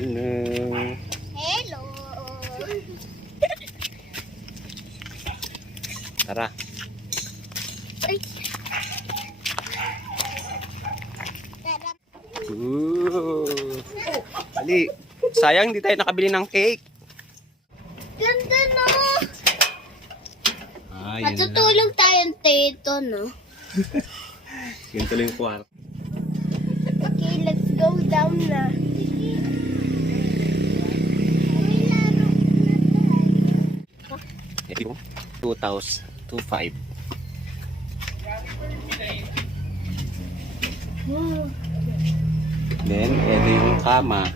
Hello. Hello. Tara. Ay. Tara. Ali, sayang hindi tayo nakabili ng cake. Ganda no. Yun lang. Matutulog tayong dito, no? Yun tuloy yung kwarto. Okay, let's go down na. Ito, 2,000, 2,500. Then, ito yung kama.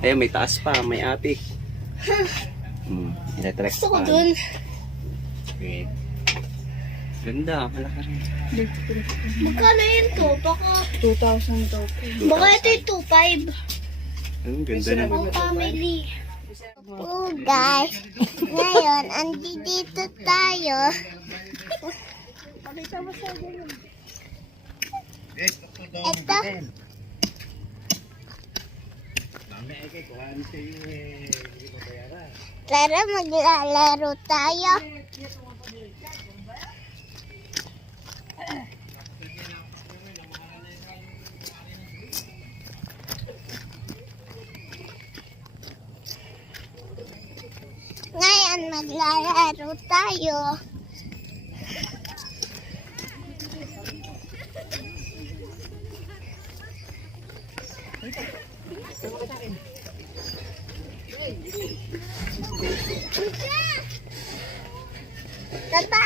Eh, may taas pa, may attic. Electric Gusto ko fan. dun. Wait. Ganda, malaki rin. Magkano yun to? Baka 2,000 to. baka ito yung 2,500. Ang ganda naman. Oh, family. Oh, guys. Ngayon, andito tayo. Ito. Tara, maglalaro tayo. Ngayon, maglalaro tayo. Papa.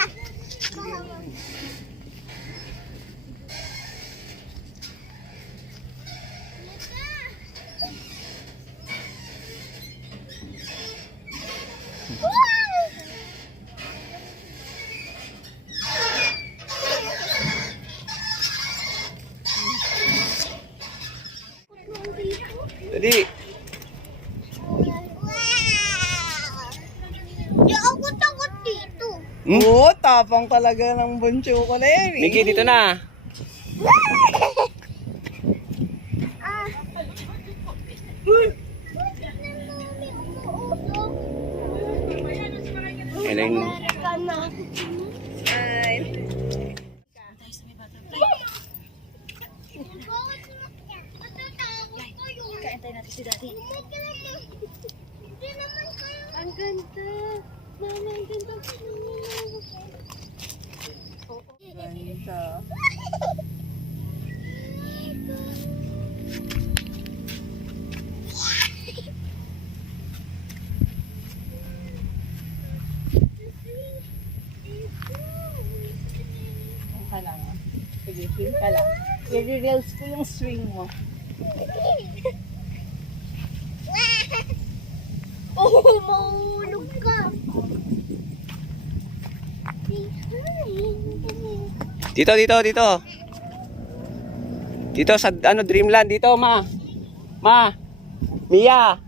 Dali. Di ako takot dito. Oo, tapang talaga ng buncho ko na yan. Miggy, dito na. Ah. Elaine. Ay. Kain tayo natin si Daddy. Hindi naman kayo. Ang ganda. Mama, ang ganda. Ganda. Ang ka lang. Sige, swing ka lang. I-reels ko yung swing mo. Oh, mahulog ka. Dito, dito, dito. Dito sa Dreamland dito, ma. Ma. Mia.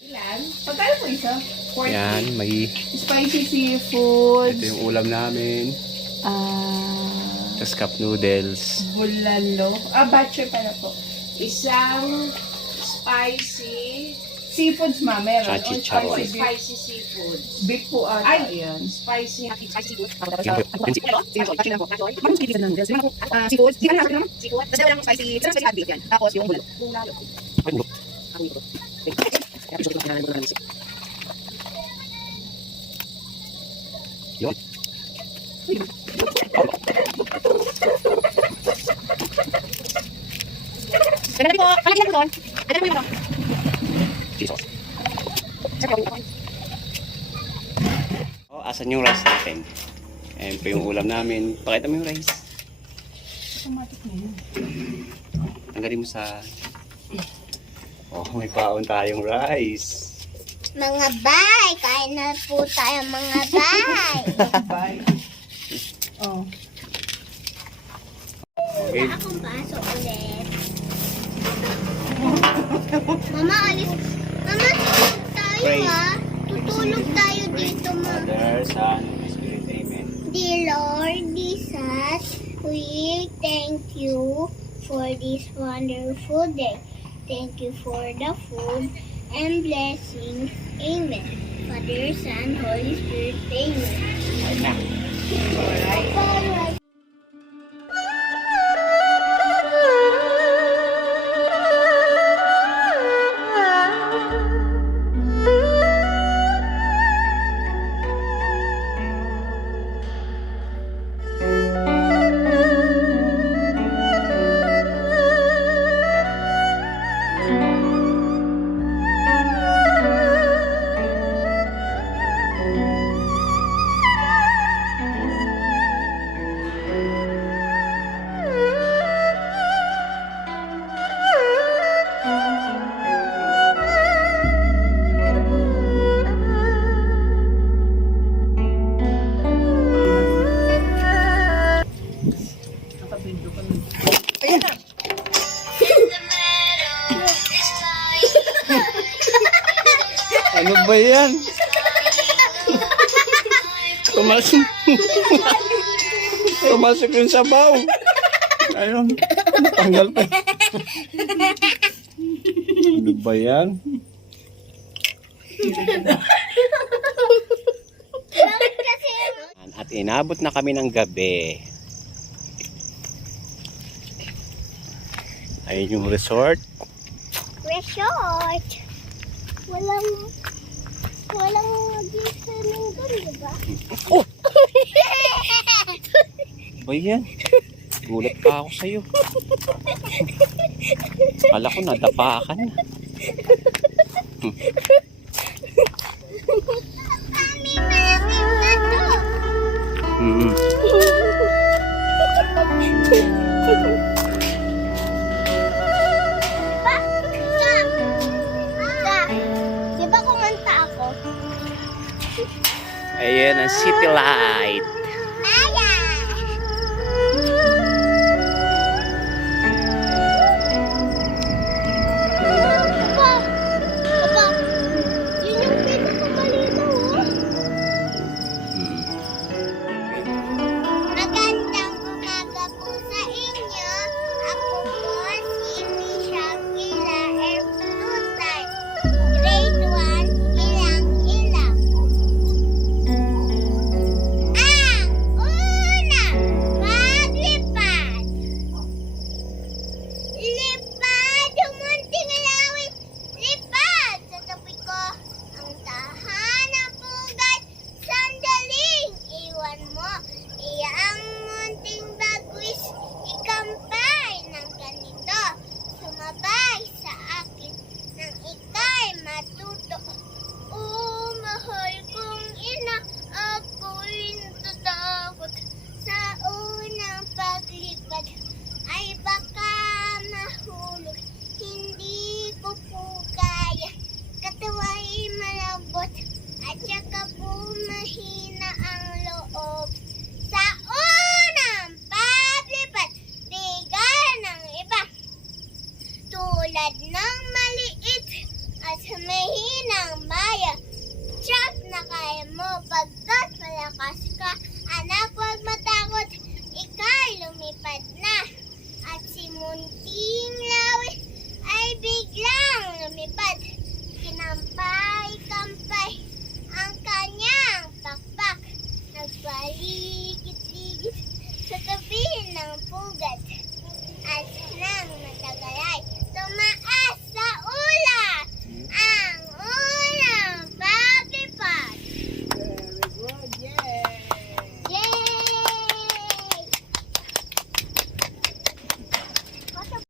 Ilan? Pagkano po isa? 40. Yan, may Spicy seafood. ito yung ulam namin. Tapos cup noodles. Bulalo. Batcher pala po. Isang spicy seafoods, ma. Meron. Sa O chicharon. spicy beef. Spicy seafood. Beef po ata. Ay! Yan. Spicy seafood. Seafood. Di ka na natin seafood. Tapos walang spicy. Sarap spicy hot beef yan. Tapos yung bulalo. Yun. Ganda po. Palagyan ko doon. Ganda po yung ano. Jesus. Sarap po. Oh, asan yung rice natin? Ayan po yung ulam namin. Pakita mo yung rice. Automatic na yun. Tanggalin mo sa... Oh, may paon tayong rice. Mga bay, kain na po tayo mga bay. Bye. Oh. Okay. Wala akong baso ulit. Mama, alis. Mama, tutulog tayo Pray. ha. Tutulog tayo dito, ma. Father, Son, Holy Spirit, Amen. Dear Lord Jesus, we thank you for this wonderful day. Thank you for the food and blessings. Amen. Father, Son, Holy Spirit, Amen. Alright. Ano ba yan? Tumasok. Tumasok yung sabaw. Ayun. Tanggal pa. Ano ba yan? At inabot na kami ng gabi. Ayun yung resort. Resort. Walang mag-swimming doon, diba? Oh! Ba yan? Gulat pa ako sa'yo. Kala ko nadapa ka na. Kami maraming bato. Diba kumanta ako? Ayan ang city light. Papa, yun yung pinakamalinaw, oh. Magandang umaga po sa inyo. Ako po si Misha Kila Erpututay. Grade 1, ilang-ilang. Ang una, maglipad. Lipad, munting lawit. Lipad, sa tabi ko ang tahanang pugad. Sandaling iwan mo. Iyang munting bagwis. Ikampay ng ganito. Sumabay sa akin nang ika'y matuto. Oo, mahal kong ina, ako'y natatakot. Sa unang paglipad ay baka mahulog. Hindi ko po kaya. Katawa'y malambot at saka po mahina ang loob. Sa unang paglipad, bigal ng iba. Tulad ng maliit at mahinang maya. Tsak na kaya mo pagkat malakas ka. Anak, huwag matakot, ika'y lumipad na. At si munting